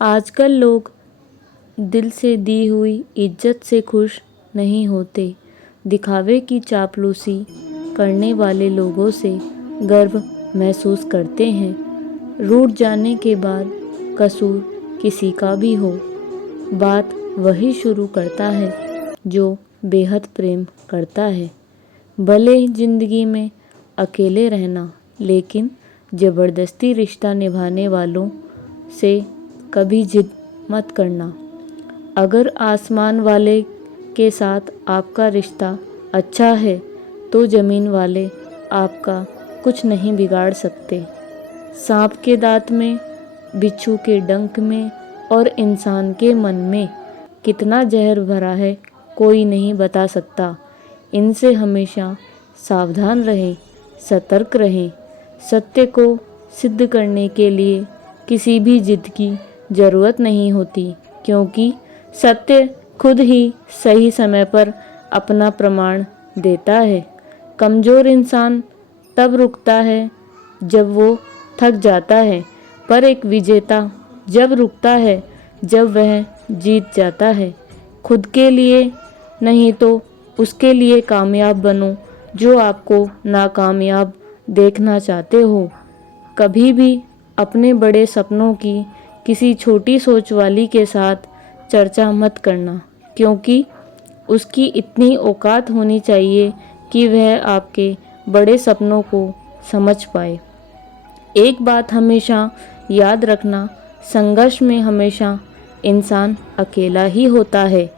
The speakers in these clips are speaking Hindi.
आजकल लोग दिल से दी हुई इज्जत से खुश नहीं होते। दिखावे की चापलूसी करने वाले लोगों से गर्व महसूस करते हैं। रूठ जाने के बाद कसूर किसी का भी हो, बात वही शुरू करता है जो बेहद प्रेम करता है। भले जिंदगी में अकेले रहना, लेकिन ज़बरदस्ती रिश्ता निभाने वालों से कभी जिद मत करना। अगर आसमान वाले के साथ आपका रिश्ता अच्छा है तो ज़मीन वाले आपका कुछ नहीं बिगाड़ सकते। सांप के दांत में, बिच्छू के डंक में और इंसान के मन में कितना जहर भरा है कोई नहीं बता सकता। इनसे हमेशा सावधान रहें, सतर्क रहें। सत्य को सिद्ध करने के लिए किसी भी जिद की ज़रूरत नहीं होती, क्योंकि सत्य खुद ही सही समय पर अपना प्रमाण देता है। कमज़ोर इंसान तब रुकता है जब वो थक जाता है, पर एक विजेता जब रुकता है जब वह जीत जाता है। खुद के लिए नहीं तो उसके लिए कामयाब बनो जो आपको नाकामयाब देखना चाहते हो। कभी भी अपने बड़े सपनों की किसी छोटी सोच वाली के साथ चर्चा मत करना, क्योंकि उसकी इतनी औकात होनी चाहिए कि वह आपके बड़े सपनों को समझ पाए। एक बात हमेशा याद रखना, संघर्ष में हमेशा इंसान अकेला ही होता है।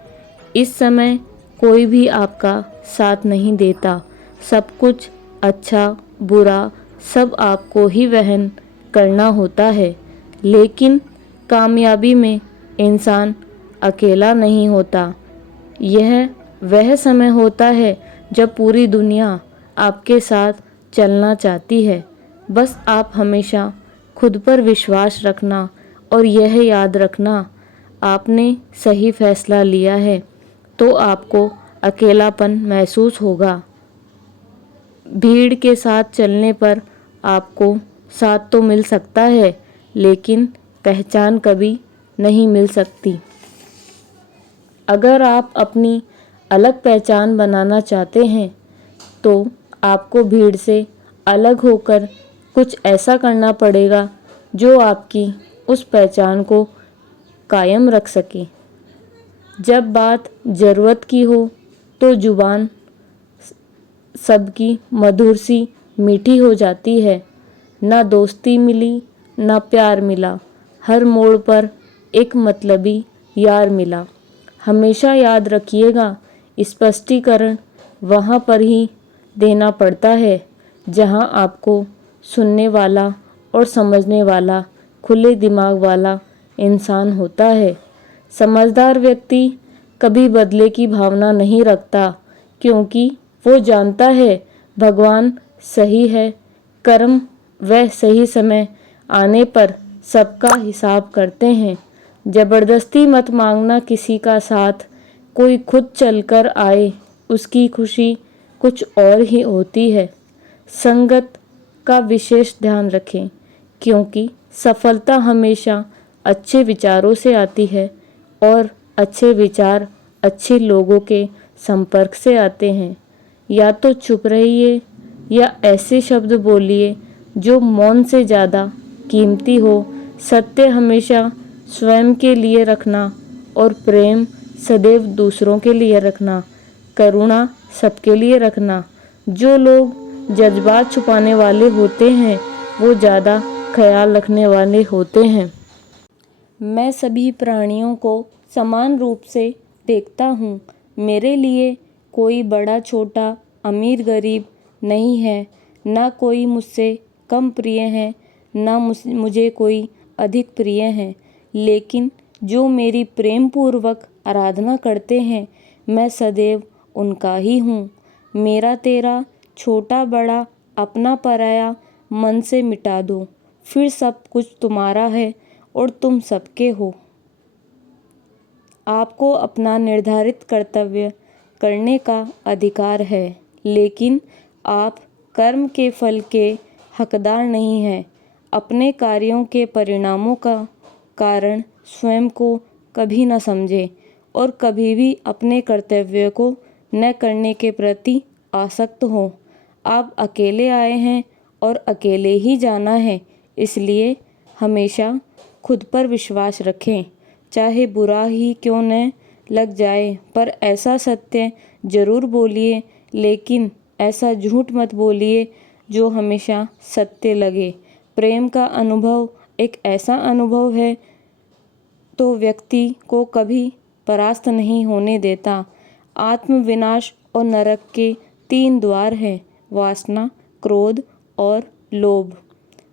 इस समय कोई भी आपका साथ नहीं देता। सब कुछ अच्छा बुरा सब आपको ही वहन करना होता है। लेकिन कामयाबी में इंसान अकेला नहीं होता। यह वह समय होता है जब पूरी दुनिया आपके साथ चलना चाहती है। बस आप हमेशा खुद पर विश्वास रखना और यह याद रखना, आपने सही फैसला लिया है तो आपको अकेलापन महसूस होगा। भीड़ के साथ चलने पर आपको साथ तो मिल सकता है, लेकिन पहचान कभी नहीं मिल सकती। अगर आप अपनी अलग पहचान बनाना चाहते हैं तो आपको भीड़ से अलग होकर कुछ ऐसा करना पड़ेगा जो आपकी उस पहचान को कायम रख सके। जब बात ज़रूरत की हो तो जुबान सबकी मधुर सी मीठी हो जाती है। ना दोस्ती मिली ना प्यार मिला, हर मोड़ पर एक मतलबी यार मिला। हमेशा याद रखिएगा, स्पष्टीकरण वहाँ पर ही देना पड़ता है जहाँ आपको सुनने वाला और समझने वाला खुले दिमाग वाला इंसान होता है। समझदार व्यक्ति कभी बदले की भावना नहीं रखता, क्योंकि वो जानता है भगवान सही है, कर्म वह सही समय आने पर सबका हिसाब करते हैं। ज़बरदस्ती मत मांगना किसी का साथ, कोई खुद चलकर आए उसकी खुशी कुछ और ही होती है। संगत का विशेष ध्यान रखें, क्योंकि सफलता हमेशा अच्छे विचारों से आती है और अच्छे विचार अच्छे लोगों के संपर्क से आते हैं। या तो चुप रहिए या ऐसे शब्द बोलिए जो मौन से ज़्यादा कीमती हो। सत्य हमेशा स्वयं के लिए रखना और प्रेम सदैव दूसरों के लिए रखना, करुणा सबके लिए रखना। जो लोग जज्बात छुपाने वाले होते हैं वो ज़्यादा ख्याल रखने वाले होते हैं। मैं सभी प्राणियों को समान रूप से देखता हूँ। मेरे लिए कोई बड़ा छोटा अमीर गरीब नहीं है, ना कोई मुझसे कम प्रिय है ना मुझे कोई अधिक प्रिय है। लेकिन जो मेरी प्रेम पूर्वक आराधना करते हैं मैं सदैव उनका ही हूँ। मेरा तेरा छोटा बड़ा अपना पराया मन से मिटा दो, फिर सब कुछ तुम्हारा है और तुम सबके हो। आपको अपना निर्धारित कर्तव्य करने का अधिकार है, लेकिन आप कर्म के फल के हकदार नहीं हैं। अपने कार्यों के परिणामों का कारण स्वयं को कभी न समझे और कभी भी अपने कर्तव्य को न करने के प्रति आसक्त हो। आप अकेले आए हैं और अकेले ही जाना है, इसलिए हमेशा खुद पर विश्वास रखें, चाहे बुरा ही क्यों न लग जाए। पर ऐसा सत्य ज़रूर बोलिए, लेकिन ऐसा झूठ मत बोलिए जो हमेशा सत्य लगे। प्रेम का अनुभव एक ऐसा अनुभव है तो व्यक्ति को कभी परास्त नहीं होने देता। आत्मविनाश और नरक के 3 द्वार हैं, वासना, क्रोध और लोभ।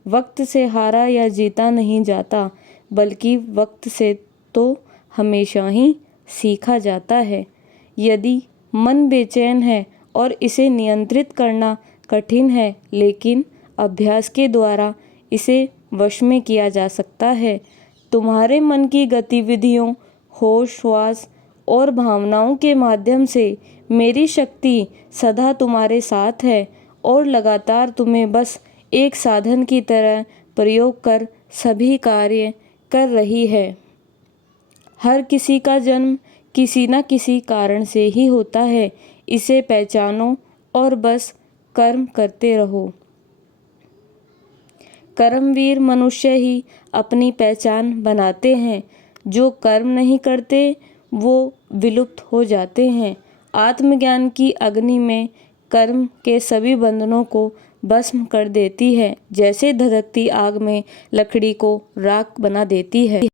वक्त से हारा या जीता नहीं जाता, बल्कि वक्त से तो हमेशा ही सीखा जाता है। यदि मन बेचैन है और इसे नियंत्रित करना कठिन है, लेकिन अभ्यास के द्वारा इसे वश में किया जा सकता है। तुम्हारे मन की गतिविधियों, होश, श्वास और भावनाओं के माध्यम से मेरी शक्ति सदा तुम्हारे साथ है और लगातार तुम्हें बस एक साधन की तरह प्रयोग कर सभी कार्य कर रही है। हर किसी का जन्म किसी न किसी कारण से ही होता है, इसे पहचानो और बस कर्म करते रहो। कर्मवीर मनुष्य ही अपनी पहचान बनाते हैं, जो कर्म नहीं करते वो विलुप्त हो जाते हैं। आत्मज्ञान की अग्नि में कर्म के सभी बंधनों को भस्म कर देती है, जैसे धधकती आग में लकड़ी को राख बना देती है।